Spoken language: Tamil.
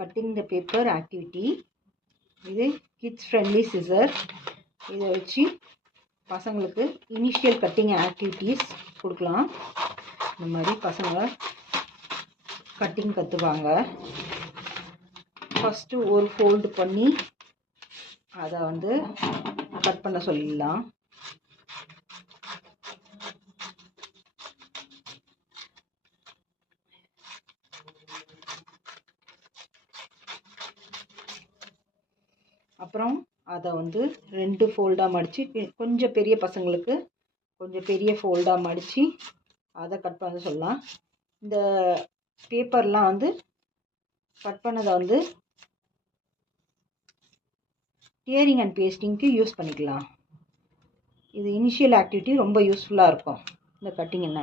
Cutting the paper activity. இது கிட்ஸ் ஃப்ரெண்ட்லி சிசர். இதை வச்சு பசங்களுக்கு இனிஷியல் கட்டிங் ஆக்டிவிட்டீஸ் கொடுக்கலாம். இந்த மாதிரி பசங்க கட்டிங் கற்றுவாங்க. ஃபஸ்ட்டு ஒரு ஃபோல்டு பண்ணி அதை வந்து கட் பண்ண சொல்லிடலாம். அப்புறம் அதை வந்து 2 ஃபோல்டாக மடித்து, கொஞ்சம் பெரிய பசங்களுக்கு கொஞ்சம் பெரிய ஃபோல்டாக மடித்து அதை கட் பண்ண சொல்லலாம். இந்த பேப்பர்லாம் வந்து கட் பண்ணதை வந்து டியரிங் அண்ட் பேஸ்டிங்க்கு யூஸ் பண்ணிக்கலாம். இது இனிஷியல் ஆக்டிவிட்டி ரொம்ப யூஸ்ஃபுல்லாக இருக்கும் இந்த கட்டிங் என்ன